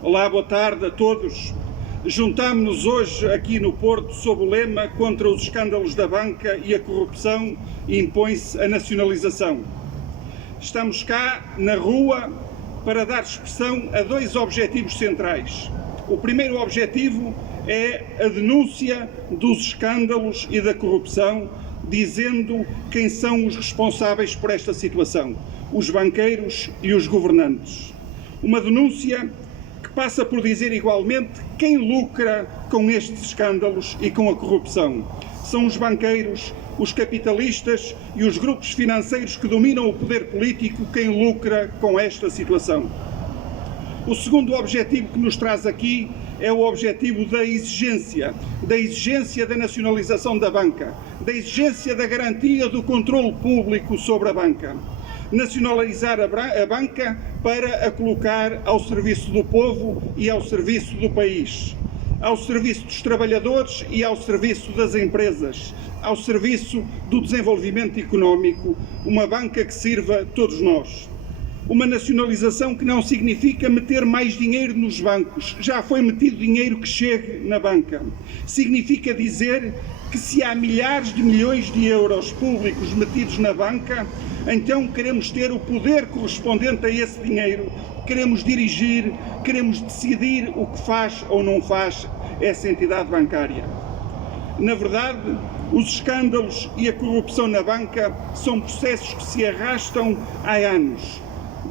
Olá, boa tarde a todos. Juntámo-nos hoje aqui no Porto sob o lema contra os escândalos da banca e a corrupção impõe-se a nacionalização. Estamos cá na rua para dar expressão a dois objetivos centrais. O primeiro objetivo é a denúncia dos escândalos e da corrupção, dizendo quem são os responsáveis por esta situação, os banqueiros e os governantes. Uma denúncia que passa por dizer igualmente quem lucra com estes escândalos e com a corrupção. São os banqueiros, os capitalistas e os grupos financeiros que dominam o poder político quem lucra com esta situação. O segundo objetivo que nos traz aqui é o objetivo da exigência da nacionalização da banca, da exigência da garantia do controle público sobre a banca. Nacionalizar a banca para a colocar ao serviço do povo e ao serviço do país, ao serviço dos trabalhadores e ao serviço das empresas, ao serviço do desenvolvimento económico, uma banca que sirva a todos nós. Uma nacionalização que não significa meter mais dinheiro nos bancos, já foi metido dinheiro que chegue na banca. Significa dizer que se há milhares de milhões de euros públicos metidos na banca, então queremos ter o poder correspondente a esse dinheiro, queremos dirigir, queremos decidir o que faz ou não faz essa entidade bancária. Na verdade, os escândalos e a corrupção na banca são processos que se arrastam há anos.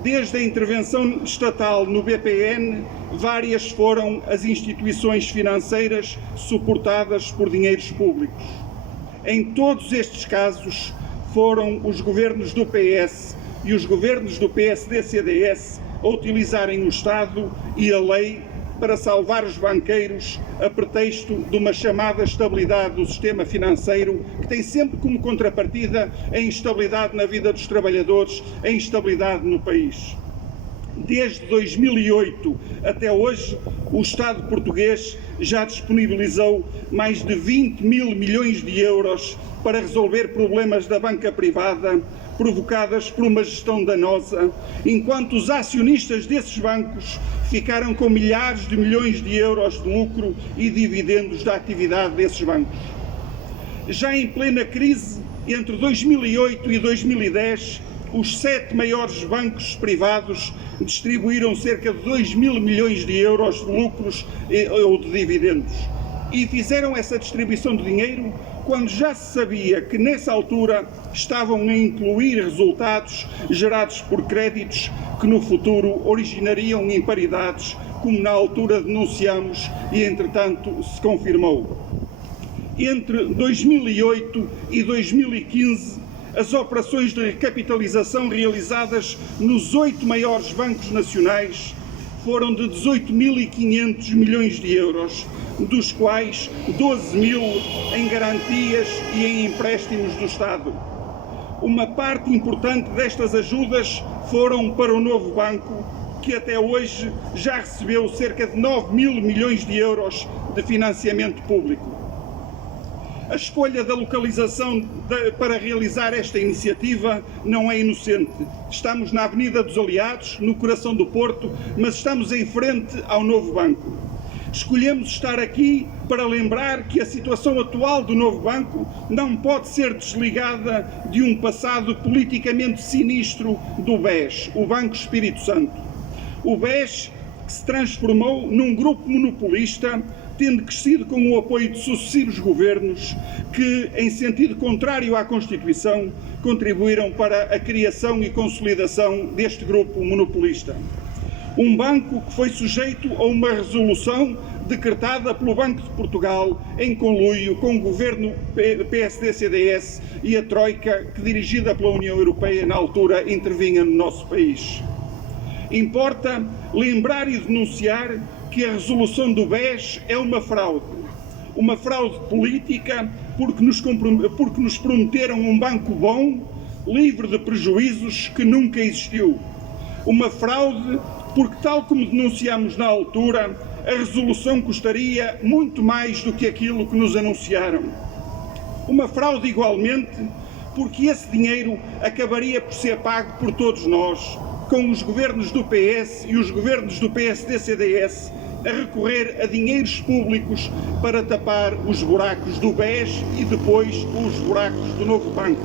Desde a intervenção estatal no BPN, várias foram as instituições financeiras suportadas por dinheiros públicos. Em todos estes casos, foram os governos do PS e os governos do PSD-CDS a utilizarem o Estado e a lei para salvar os banqueiros a pretexto de uma chamada estabilidade do sistema financeiro que tem sempre como contrapartida a instabilidade na vida dos trabalhadores, a instabilidade no país. Desde 2008 até hoje, o Estado português já disponibilizou mais de 20 mil milhões de euros para resolver problemas da banca privada provocadas por uma gestão danosa, enquanto os acionistas desses bancos ficaram com milhares de milhões de euros de lucro e dividendos da atividade desses bancos. Já em plena crise, entre 2008 e 2010, os 7 maiores bancos privados distribuíram cerca de 2 mil milhões de euros de lucros ou de dividendos. E fizeram essa distribuição de dinheiro quando já se sabia que nessa altura estavam a incluir resultados gerados por créditos que no futuro originariam imparidades, como na altura denunciamos e entretanto se confirmou. Entre 2008 e 2015, as operações de recapitalização realizadas nos 8 maiores bancos nacionais foram de 18.500 milhões de euros, dos quais 12 mil em garantias e em empréstimos do Estado. Uma parte importante destas ajudas foram para o novo banco, que até hoje já recebeu cerca de 9 mil milhões de euros de financiamento público. A escolha da localização para realizar esta iniciativa não é inocente. Estamos na Avenida dos Aliados, no coração do Porto, mas estamos em frente ao novo banco. Escolhemos estar aqui para lembrar que a situação atual do novo banco não pode ser desligada de um passado politicamente sinistro do BES, o Banco Espírito Santo. O BES, que se transformou num grupo monopolista, tendo crescido com o apoio de sucessivos governos que, em sentido contrário à Constituição, contribuíram para a criação e consolidação deste grupo monopolista. Um banco que foi sujeito a uma resolução decretada pelo Banco de Portugal em conluio com o governo PSD-CDS e a Troika, que, dirigida pela União Europeia, na altura intervinha no nosso país. Importa lembrar e denunciar que a resolução do BES é uma fraude política, porque nos prometeram um banco bom, livre de prejuízos, que nunca existiu. Uma fraude porque, tal como denunciamos na altura, a resolução custaria muito mais do que aquilo que nos anunciaram. Uma fraude igualmente porque esse dinheiro acabaria por ser pago por todos nós, com os governos do PS e os governos do PSD-CDS a recorrer a dinheiros públicos para tapar os buracos do BES e depois os buracos do novo banco.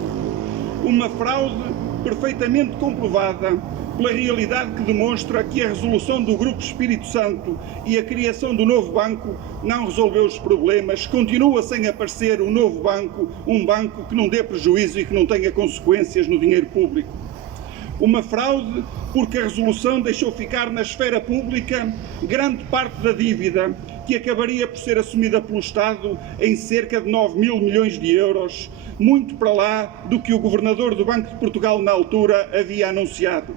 Uma fraude perfeitamente comprovada pela realidade que demonstra que a resolução do Grupo Espírito Santo e a criação do novo banco não resolveu os problemas, continua sem aparecer um novo banco, um banco que não dê prejuízo e que não tenha consequências no dinheiro público. Uma fraude porque a resolução deixou ficar na esfera pública grande parte da dívida que acabaria por ser assumida pelo Estado em cerca de 9 mil milhões de euros, muito para lá do que o governador do Banco de Portugal na altura havia anunciado.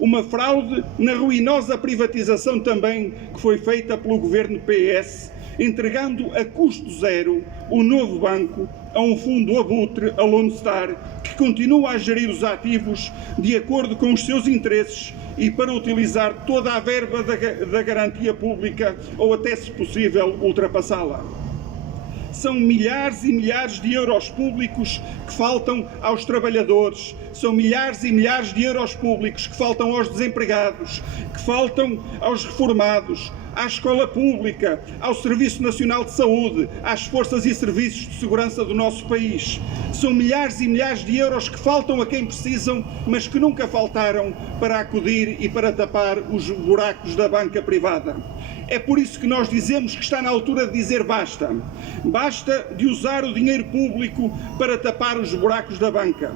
Uma fraude na ruinosa privatização também que foi feita pelo governo PS, entregando a custo zero o novo banco a um fundo abutre, a Lone Star, que continua a gerir os ativos de acordo com os seus interesses e para utilizar toda a verba da garantia pública ou até, se possível, ultrapassá-la. São milhares e milhares de euros públicos que faltam aos trabalhadores, são milhares e milhares de euros públicos que faltam aos desempregados, que faltam aos reformados, à escola pública, ao Serviço Nacional de Saúde, às forças e serviços de segurança do nosso país. São milhares e milhares de euros que faltam a quem precisam, mas que nunca faltaram para acudir e para tapar os buracos da banca privada. É por isso que nós dizemos que está na altura de dizer basta. Basta de usar o dinheiro público para tapar os buracos da banca.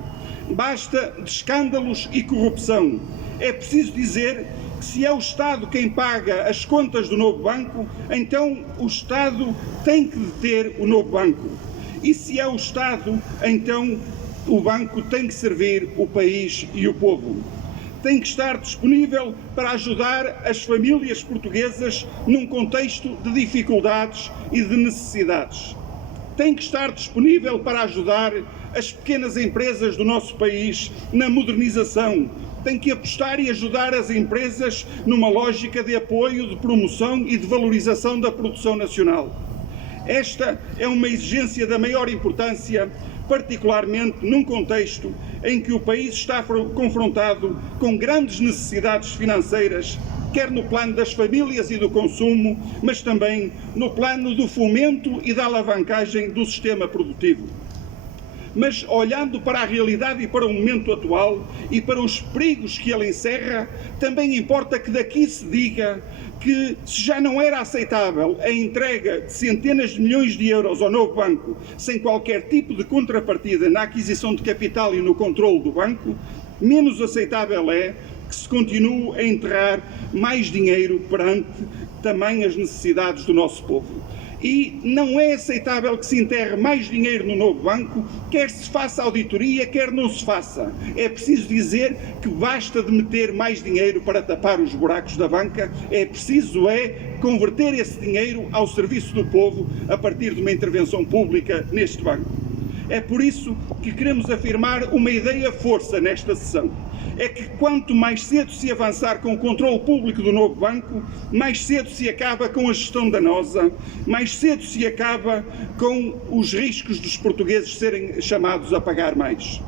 Basta de escândalos e corrupção. É preciso dizer que se é o Estado quem paga as contas do novo banco, então o Estado tem que deter o novo banco. E se é o Estado, então o banco tem que servir o país e o povo. Tem que estar disponível para ajudar as famílias portuguesas num contexto de dificuldades e de necessidades. Tem que estar disponível para ajudar as pequenas empresas do nosso país na modernização. Tem que apostar e ajudar as empresas numa lógica de apoio, de promoção e de valorização da produção nacional. Esta é uma exigência da maior importância, particularmente num contexto em que o país está confrontado com grandes necessidades financeiras, quer no plano das famílias e do consumo, mas também no plano do fomento e da alavancagem do sistema produtivo. Mas olhando para a realidade e para o momento atual e para os perigos que ele encerra, também importa que daqui se diga que, se já não era aceitável a entrega de centenas de milhões de euros ao novo banco sem qualquer tipo de contrapartida na aquisição de capital e no controle do banco, menos aceitável é que se continue a enterrar mais dinheiro perante tamanhas necessidades do nosso povo. E não é aceitável que se enterre mais dinheiro no novo banco, quer se faça auditoria, quer não se faça. É preciso dizer que basta de meter mais dinheiro para tapar os buracos da banca, é preciso converter esse dinheiro ao serviço do povo a partir de uma intervenção pública neste banco. É por isso que queremos afirmar uma ideia-força nesta sessão. É que quanto mais cedo se avançar com o controle público do novo banco, mais cedo se acaba com a gestão danosa, mais cedo se acaba com os riscos dos portugueses serem chamados a pagar mais.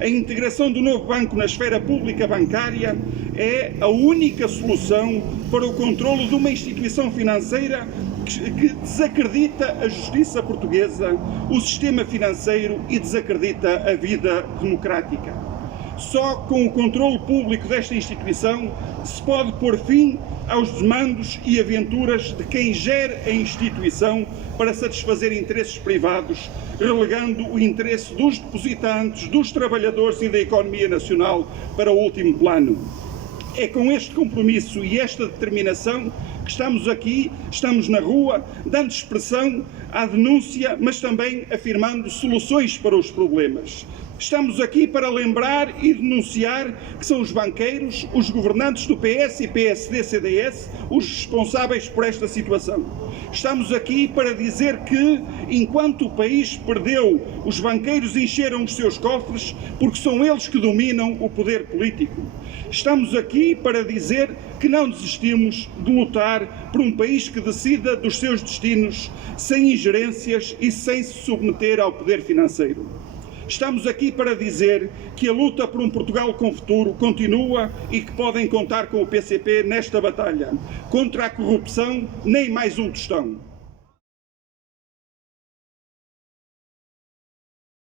A integração do novo banco na esfera pública bancária é a única solução para o controle de uma instituição financeira que desacredita a justiça portuguesa, o sistema financeiro e desacredita a vida democrática. Só com o controle público desta instituição se pode pôr fim aos desmandos e aventuras de quem gera a instituição para satisfazer interesses privados, relegando o interesse dos depositantes, dos trabalhadores e da economia nacional para o último plano. É com este compromisso e esta determinação que estamos aqui, estamos na rua, dando expressão à denúncia, mas também afirmando soluções para os problemas. Estamos aqui para lembrar e denunciar que são os banqueiros, os governantes do PS e PSD-CDS, os responsáveis por esta situação. Estamos aqui para dizer que, enquanto o país perdeu, os banqueiros encheram os seus cofres porque são eles que dominam o poder político. Estamos aqui para dizer que não desistimos de lutar por um país que decida dos seus destinos sem ingerências e sem se submeter ao poder financeiro. Estamos aqui para dizer que a luta por um Portugal com futuro continua e que podem contar com o PCP nesta batalha. Contra a corrupção, nem mais um tostão.